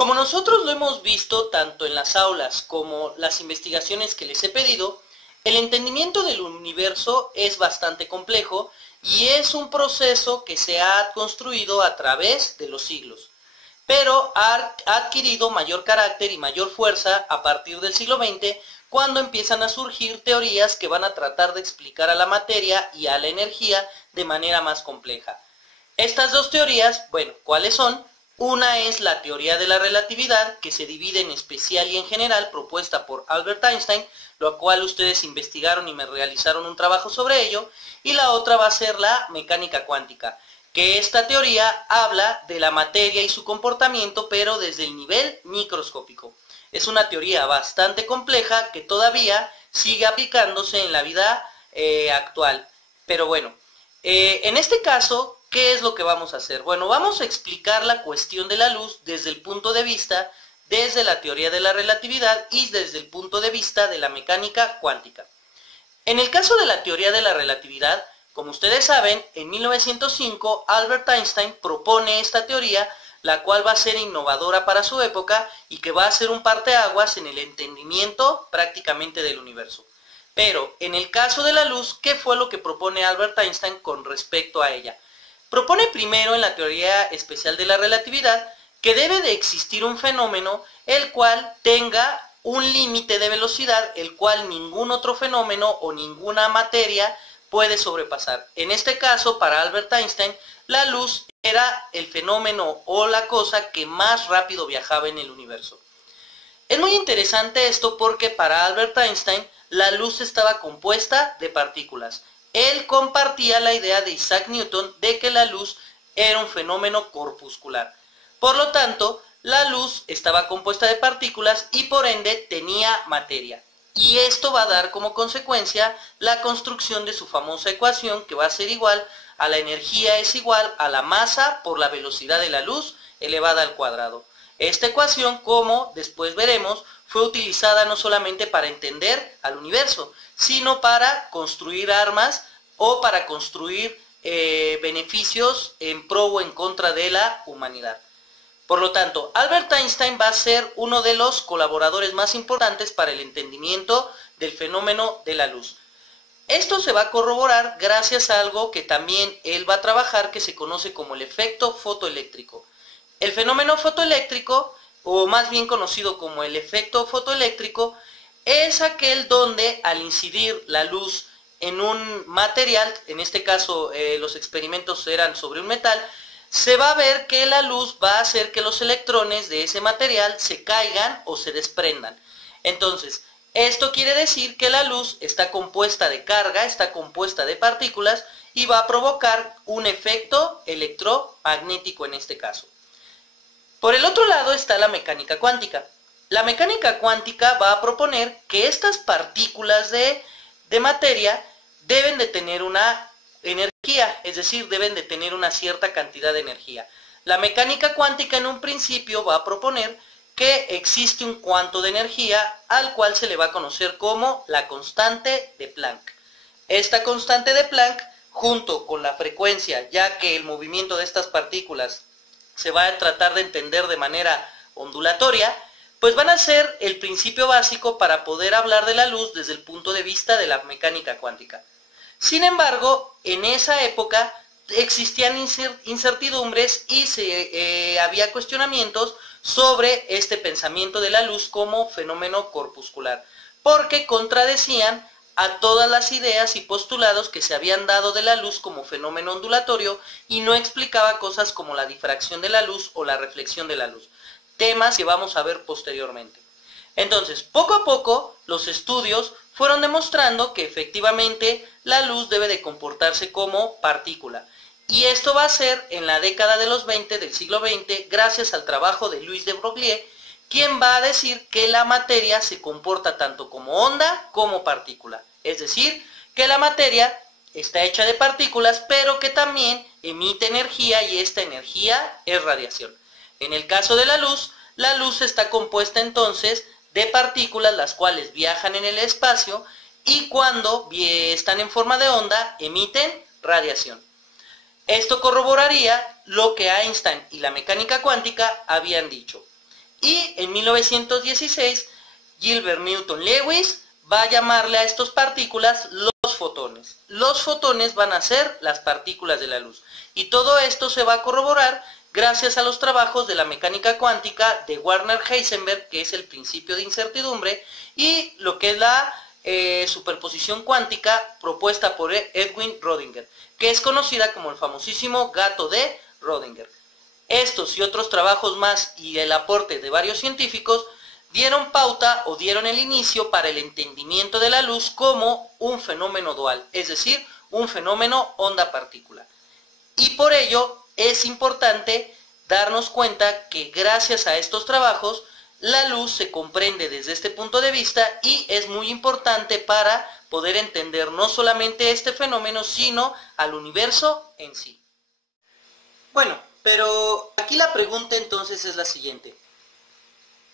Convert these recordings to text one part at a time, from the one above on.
Como nosotros lo hemos visto tanto en las aulas como las investigaciones que les he pedido, el entendimiento del universo es bastante complejo y es un proceso que se ha construido a través de los siglos, pero ha adquirido mayor carácter y mayor fuerza a partir del siglo XX, cuando empiezan a surgir teorías que van a tratar de explicar a la materia y a la energía de manera más compleja. Estas dos teorías, bueno, ¿cuáles son? Una es la teoría de la relatividad, que se divide en especial y en general, propuesta por Albert Einstein, lo cual ustedes investigaron y me realizaron un trabajo sobre ello, y la otra va a ser la mecánica cuántica, que esta teoría habla de la materia y su comportamiento, pero desde el nivel microscópico. Es una teoría bastante compleja que todavía sigue aplicándose en la vida actual. Pero bueno, en este caso, ¿qué es lo que vamos a hacer? Bueno, vamos a explicar la cuestión de la luz desde el punto de vista, desde la teoría de la relatividad y desde el punto de vista de la mecánica cuántica. En el caso de la teoría de la relatividad, como ustedes saben, en 1905 Albert Einstein propone esta teoría, la cual va a ser innovadora para su época y que va a ser un parteaguas en el entendimiento prácticamente del universo. Pero en el caso de la luz, ¿qué fue lo que propone Albert Einstein con respecto a ella? Propone primero en la teoría especial de la relatividad que debe de existir un fenómeno el cual tenga un límite de velocidad el cual ningún otro fenómeno o ninguna materia puede sobrepasar. En este caso, para Albert Einstein, la luz era el fenómeno o la cosa que más rápido viajaba en el universo. Es muy interesante esto porque para Albert Einstein la luz estaba compuesta de partículas. Él compartía la idea de Isaac Newton de que la luz era un fenómeno corpuscular. Por lo tanto, la luz estaba compuesta de partículas y por ende tenía materia. Y esto va a dar como consecuencia la construcción de su famosa ecuación, que va a ser igual a la energía es igual a la masa por la velocidad de la luz elevada al cuadrado. Esta ecuación, como después veremos, fue utilizada no solamente para entender al universo, sino para construir armas o para construir beneficios en pro o en contra de la humanidad. Por lo tanto, Albert Einstein va a ser uno de los colaboradores más importantes para el entendimiento del fenómeno de la luz. Esto se va a corroborar gracias a algo que también él va a trabajar, que se conoce como el efecto fotoeléctrico. El fenómeno fotoeléctrico, o más bien conocido como el efecto fotoeléctrico, es aquel donde al incidir la luz en un material, en este caso los experimentos eran sobre un metal, se va a ver que la luz va a hacer que los electrones de ese material se caigan o se desprendan. Entonces, esto quiere decir que la luz está compuesta de carga, está compuesta de partículas y va a provocar un efecto electromagnético en este caso. Por el otro lado está la mecánica cuántica. La mecánica cuántica va a proponer que estas partículas de materia deben de tener una energía, es decir, deben de tener una cierta cantidad de energía. La mecánica cuántica en un principio va a proponer que existe un cuanto de energía al cual se le va a conocer como la constante de Planck. Esta constante de Planck, junto con la frecuencia, ya que el movimiento de estas partículas se va a tratar de entender de manera ondulatoria, pues van a ser el principio básico para poder hablar de la luz desde el punto de vista de la mecánica cuántica. Sin embargo, en esa época existían incertidumbres y había cuestionamientos sobre este pensamiento de la luz como fenómeno corpuscular, porque contradecían a todas las ideas y postulados que se habían dado de la luz como fenómeno ondulatorio y no explicaba cosas como la difracción de la luz o la reflexión de la luz, temas que vamos a ver posteriormente. Entonces, poco a poco, los estudios fueron demostrando que efectivamente la luz debe de comportarse como partícula. Y esto va a ser en la década de los 20 del siglo XX, gracias al trabajo de Louis de Broglie, quien va a decir que la materia se comporta tanto como onda como partícula. Es decir, que la materia está hecha de partículas, pero que también emite energía y esta energía es radiación. En el caso de la luz está compuesta entonces de partículas las cuales viajan en el espacio y cuando están en forma de onda emiten radiación. Esto corroboraría lo que Einstein y la mecánica cuántica habían dicho. Y en 1916, Gilbert Newton Lewis va a llamarle a estas partículas los fotones. Los fotones van a ser las partículas de la luz. Y todo esto se va a corroborar gracias a los trabajos de la mecánica cuántica de Werner Heisenberg, que es el principio de incertidumbre, y lo que es la superposición cuántica propuesta por Erwin Schrödinger, que es conocida como el famosísimo gato de Schrödinger. Estos y otros trabajos más y el aporte de varios científicos dieron pauta o dieron el inicio para el entendimiento de la luz como un fenómeno dual, es decir, un fenómeno onda-partícula. Y por ello es importante darnos cuenta que gracias a estos trabajos la luz se comprende desde este punto de vista y es muy importante para poder entender no solamente este fenómeno, sino al universo en sí. Bueno, pero aquí la pregunta entonces es la siguiente.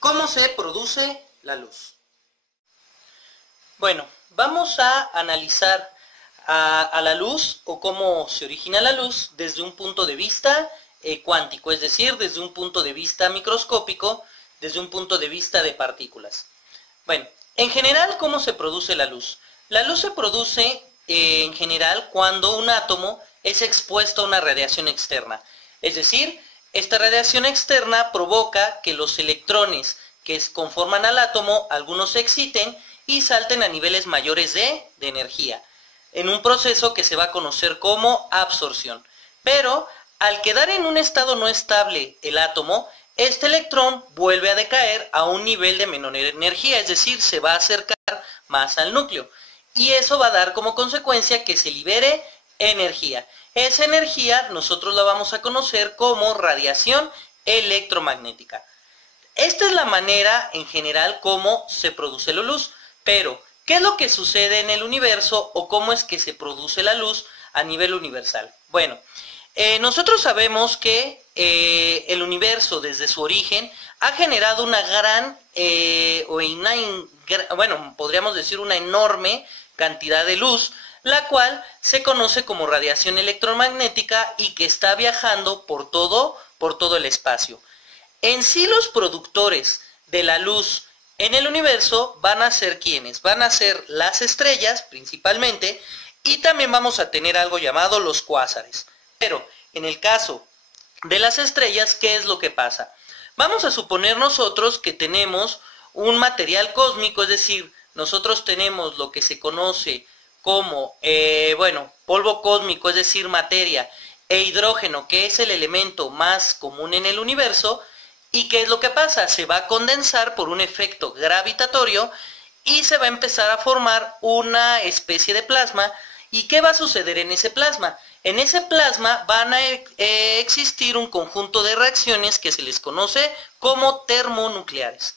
¿Cómo se produce la luz? Bueno, vamos a analizar a la luz o cómo se origina la luz desde un punto de vista cuántico, es decir, desde un punto de vista microscópico, desde un punto de vista de partículas. Bueno, en general, ¿cómo se produce la luz? La luz se produce en general cuando un átomo es expuesto a una radiación externa, es decir, esta radiación externa provoca que los electrones que conforman al átomo, algunos se exciten y salten a niveles mayores de energía, en un proceso que se va a conocer como absorción. Pero al quedar en un estado no estable el átomo, este electrón vuelve a decaer a un nivel de menor energía, es decir, se va a acercar más al núcleo. Y eso va a dar como consecuencia que se libere energía. Esa energía nosotros la vamos a conocer como radiación electromagnética. Esta es la manera en general como se produce la luz, pero ¿qué es lo que sucede en el universo o cómo es que se produce la luz a nivel universal? Bueno, nosotros sabemos que el universo desde su origen ha generado una gran, podríamos decir una enorme cantidad de luz, la cual se conoce como radiación electromagnética y que está viajando por todo el espacio. En sí, los productores de la luz en el universo van a ser ¿quiénes? Van a ser las estrellas principalmente, y también vamos a tener algo llamado los cuásares. Pero en el caso de las estrellas, ¿qué es lo que pasa? Vamos a suponer nosotros que tenemos un material cósmico, es decir, nosotros tenemos lo que se conoce como, polvo cósmico, es decir, materia, e hidrógeno, que es el elemento más común en el universo. ¿Y qué es lo que pasa? Se va a condensar por un efecto gravitatorio y se va a empezar a formar una especie de plasma. ¿Y qué va a suceder en ese plasma? En ese plasma van a existir un conjunto de reacciones que se les conoce como termonucleares.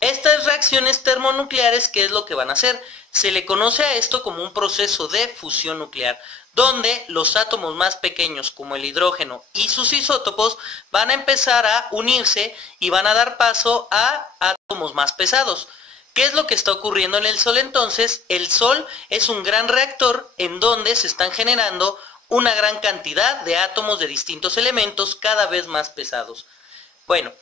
Estas reacciones termonucleares, ¿qué es lo que van a hacer? Se le conoce a esto como un proceso de fusión nuclear, donde los átomos más pequeños, como el hidrógeno y sus isótopos, van a empezar a unirse y van a dar paso a átomos más pesados. ¿Qué es lo que está ocurriendo en el Sol entonces? El Sol es un gran reactor en donde se están generando una gran cantidad de átomos de distintos elementos cada vez más pesados. Bueno,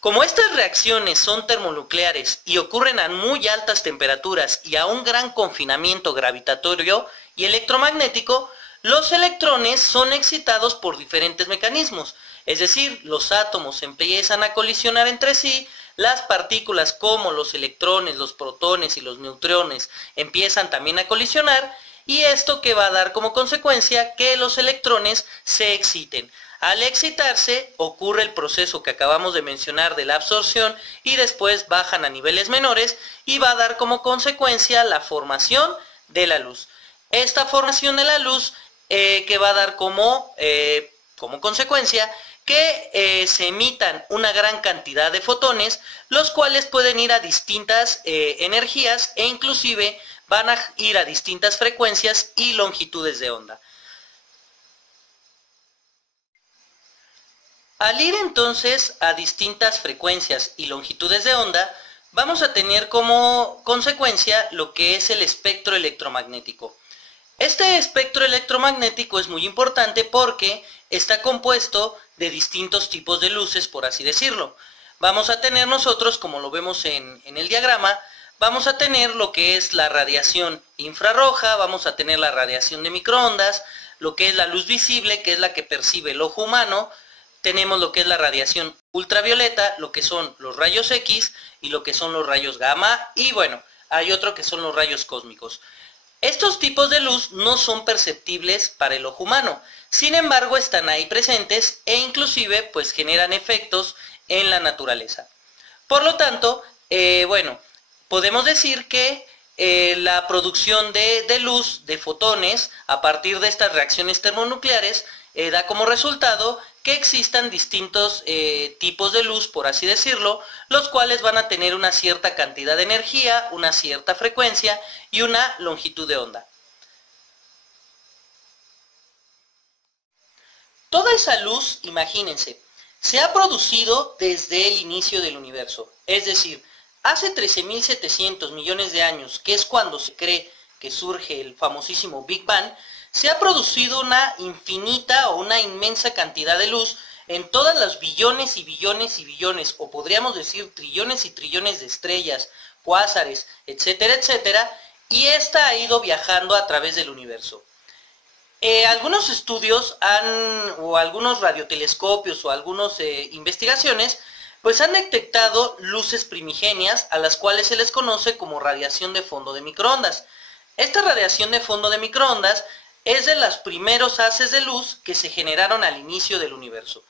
como estas reacciones son termonucleares y ocurren a muy altas temperaturas y a un gran confinamiento gravitatorio y electromagnético, los electrones son excitados por diferentes mecanismos. Es decir, los átomos empiezan a colisionar entre sí, las partículas como los electrones, los protones y los neutrones empiezan también a colisionar, y esto que va a dar como consecuencia que los electrones se exciten. Al excitarse ocurre el proceso que acabamos de mencionar de la absorción y después bajan a niveles menores y va a dar como consecuencia la formación de la luz. Esta formación de la luz que va a dar como consecuencia que se emitan una gran cantidad de fotones, los cuales pueden ir a distintas energías e inclusive van a ir a distintas frecuencias y longitudes de onda. Al ir entonces a distintas frecuencias y longitudes de onda, vamos a tener como consecuencia lo que es el espectro electromagnético. Este espectro electromagnético es muy importante porque está compuesto de distintos tipos de luces, por así decirlo. vamos a tener nosotros, como lo vemos en el diagrama, vamos a tener lo que es la radiación infrarroja, vamos a tener la radiación de microondas, lo que es la luz visible, que es la que percibe el ojo humano, tenemos lo que es la radiación ultravioleta, lo que son los rayos X y lo que son los rayos gamma, y bueno, hay otro que son los rayos cósmicos. Estos tipos de luz no son perceptibles para el ojo humano, sin embargo están ahí presentes e inclusive pues generan efectos en la naturaleza. Por lo tanto, bueno, podemos decir que la producción de luz, de fotones, a partir de estas reacciones termonucleares, da como resultado que existan distintos tipos de luz, por así decirlo, los cuales van a tener una cierta cantidad de energía, una cierta frecuencia y una longitud de onda. Toda esa luz, imagínense, se ha producido desde el inicio del universo, es decir, hace 13.700 millones de años, que es cuando se cree que surge el famosísimo Big Bang, se ha producido una infinita o una inmensa cantidad de luz en todas las billones y billones y billones, o podríamos decir trillones y trillones de estrellas, cuásares, etcétera, etcétera, y esta ha ido viajando a través del universo. Algunos estudios o algunos radiotelescopios o algunas investigaciones pues han detectado luces primigenias a las cuales se les conoce como radiación de fondo de microondas. Esta radiación de fondo de microondas es de los primeros haces de luz que se generaron al inicio del universo.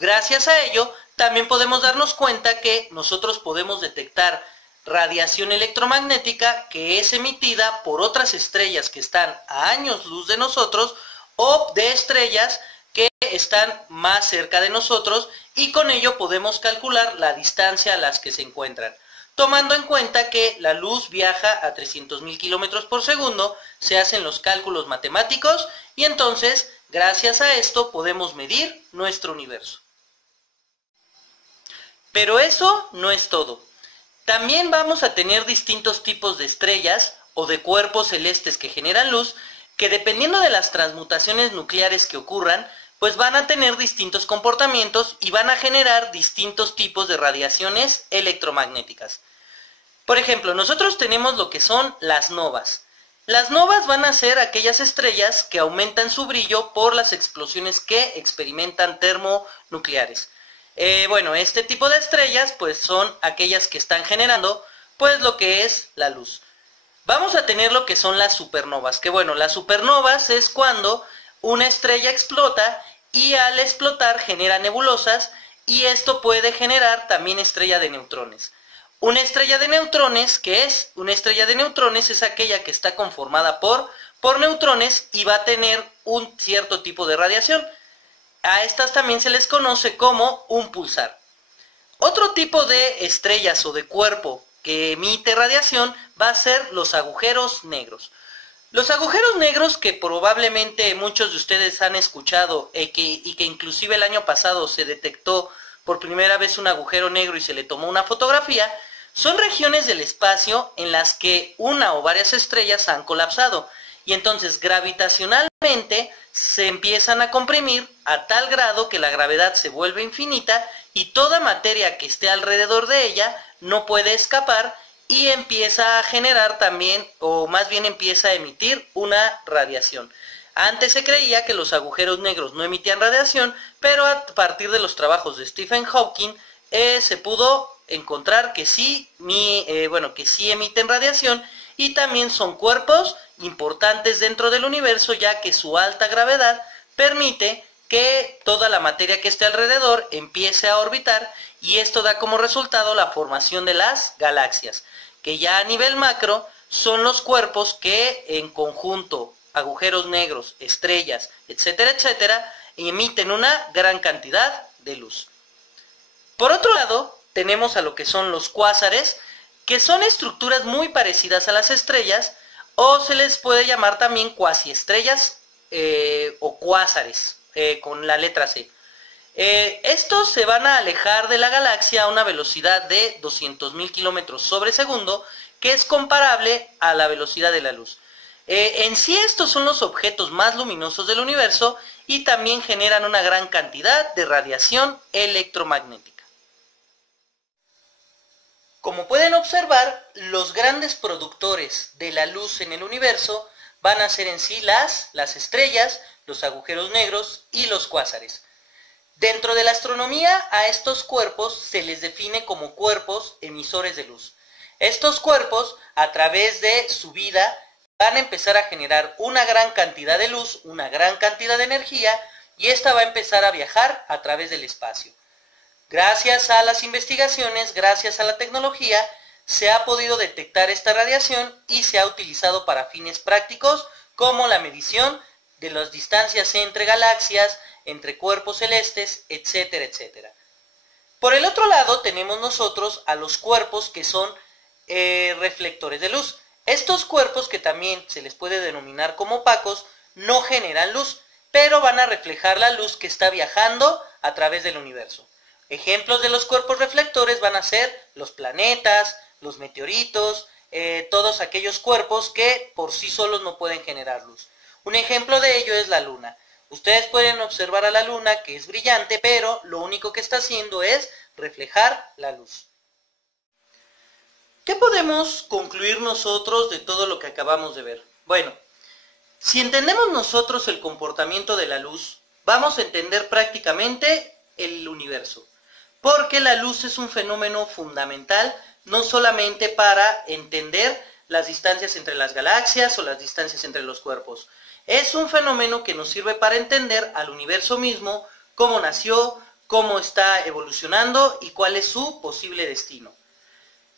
Gracias a ello, también podemos darnos cuenta que nosotros podemos detectar radiación electromagnética que es emitida por otras estrellas que están a años luz de nosotros o de estrellas que están más cerca de nosotros, y con ello podemos calcular la distancia a las que se encuentran. Tomando en cuenta que la luz viaja a 300.000 kilómetros por segundo, se hacen los cálculos matemáticos y entonces, gracias a esto, podemos medir nuestro universo. Pero eso no es todo. También vamos a tener distintos tipos de estrellas o de cuerpos celestes que generan luz, que dependiendo de las transmutaciones nucleares que ocurran, pues van a tener distintos comportamientos y van a generar distintos tipos de radiaciones electromagnéticas. Por ejemplo, nosotros tenemos lo que son las novas. Las novas van a ser aquellas estrellas que aumentan su brillo por las explosiones que experimentan termonucleares. Bueno, este tipo de estrellas pues son aquellas que están generando pues lo que es la luz. Vamos a tener lo que son las supernovas, que bueno, las supernovas es cuando una estrella explota y al explotar genera nebulosas, y esto puede generar también estrella de neutrones. Una estrella de neutrones, ¿qué es? Una estrella de neutrones es aquella que está conformada por neutrones y va a tener un cierto tipo de radiación. A estas también se les conoce como un pulsar. Otro tipo de estrellas o de cuerpo que emite radiación va a ser los agujeros negros. Los agujeros negros, que probablemente muchos de ustedes han escuchado y que inclusive el año pasado se detectó por primera vez un agujero negro y se le tomó una fotografía, son regiones del espacio en las que una o varias estrellas han colapsado y entonces gravitacionalmente se empiezan a comprimir a tal grado que la gravedad se vuelve infinita y toda materia que esté alrededor de ella no puede escapar y empieza a generar también, o más bien empieza a emitir una radiación. Antes se creía que los agujeros negros no emitían radiación, pero a partir de los trabajos de Stephen Hawking se pudo encontrar que sí, que sí emiten radiación y también son cuerpos importantes dentro del universo, ya que su alta gravedad permite que toda la materia que esté alrededor empiece a orbitar, y esto da como resultado la formación de las galaxias, que ya a nivel macro son los cuerpos que en conjunto, agujeros negros, estrellas, etcétera, etcétera, emiten una gran cantidad de luz. Por otro lado, tenemos a lo que son los cuásares, que son estructuras muy parecidas a las estrellas, o se les puede llamar también cuasiestrellas o cuásares, con la letra C. Estos se van a alejar de la galaxia a una velocidad de 200.000 kilómetros sobre segundo, que es comparable a la velocidad de la luz. En sí estos son los objetos más luminosos del universo y también generan una gran cantidad de radiación electromagnética. Como pueden observar, los grandes productores de la luz en el universo van a ser en sí las estrellas, los agujeros negros y los cuásares. Dentro de la astronomía, a estos cuerpos se les define como cuerpos emisores de luz. Estos cuerpos, a través de su vida, van a empezar a generar una gran cantidad de luz, una gran cantidad de energía, y esta va a empezar a viajar a través del espacio. Gracias a las investigaciones, gracias a la tecnología, se ha podido detectar esta radiación y se ha utilizado para fines prácticos como la medición de las distancias entre galaxias, entre cuerpos celestes, etcétera, etcétera. Por el otro lado tenemos nosotros a los cuerpos que son reflectores de luz. Estos cuerpos, que también se les puede denominar como opacos, no generan luz, pero van a reflejar la luz que está viajando a través del universo. Ejemplos de los cuerpos reflectores van a ser los planetas, los meteoritos, todos aquellos cuerpos que por sí solos no pueden generar luz. Un ejemplo de ello es la luna. Ustedes pueden observar a la luna, que es brillante, pero lo único que está haciendo es reflejar la luz. ¿Qué podemos concluir nosotros de todo lo que acabamos de ver? Bueno, si entendemos nosotros el comportamiento de la luz, vamos a entender prácticamente el universo. Porque la luz es un fenómeno fundamental, no solamente para entender las distancias entre las galaxias o las distancias entre los cuerpos. Es un fenómeno que nos sirve para entender al universo mismo, cómo nació, cómo está evolucionando y cuál es su posible destino.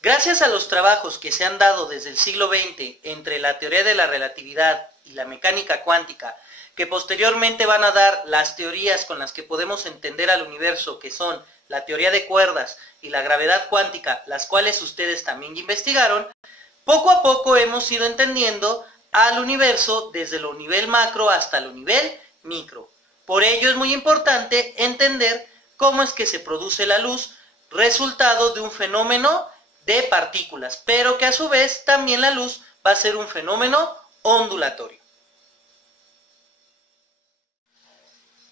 Gracias a los trabajos que se han dado desde el siglo XX entre la teoría de la relatividad y la mecánica cuántica, que posteriormente van a dar las teorías con las que podemos entender al universo, que son la teoría de cuerdas y la gravedad cuántica, las cuales ustedes también investigaron, poco a poco hemos ido entendiendo al universo desde lo nivel macro hasta lo nivel micro. Por ello es muy importante entender cómo es que se produce la luz, resultado de un fenómeno de partículas, pero que a su vez también la luz va a ser un fenómeno ondulatorio.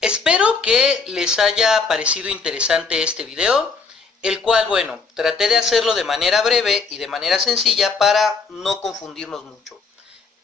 Espero que les haya parecido interesante este video, el cual, bueno, traté de hacerlo de manera breve y de manera sencilla para no confundirnos mucho.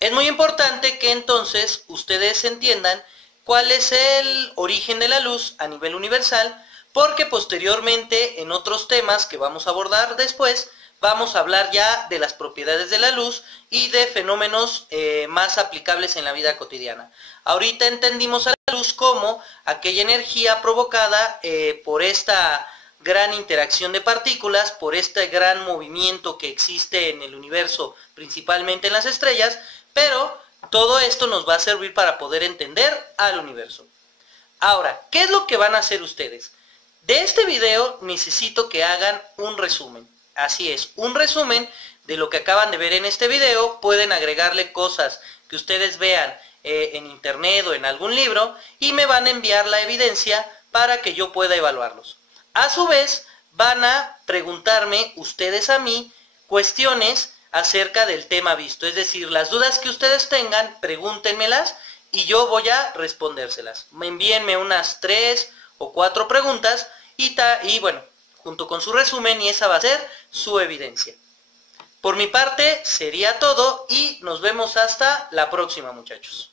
Es muy importante que entonces ustedes entiendan cuál es el origen de la luz a nivel universal, porque posteriormente en otros temas que vamos a abordar después, vamos a hablar ya de las propiedades de la luz y de fenómenos más aplicables en la vida cotidiana. Ahorita entendimos a la luz como aquella energía provocada por esta gran interacción de partículas, por este gran movimiento que existe en el universo, principalmente en las estrellas, pero todo esto nos va a servir para poder entender al universo. Ahora, ¿qué es lo que van a hacer ustedes? De este video necesito que hagan un resumen. Así es, un resumen de lo que acaban de ver en este video. Pueden agregarle cosas que ustedes vean en internet o en algún libro y me van a enviar la evidencia para que yo pueda evaluarlos. A su vez, van a preguntarme ustedes a mí cuestiones acerca del tema visto. Es decir, las dudas que ustedes tengan, pregúntenmelas y yo voy a respondérselas. Envíenme unas 3 o 4 preguntas y bueno, junto con su resumen, y esa va a ser su evidencia. Por mi parte sería todo y nos vemos hasta la próxima, muchachos.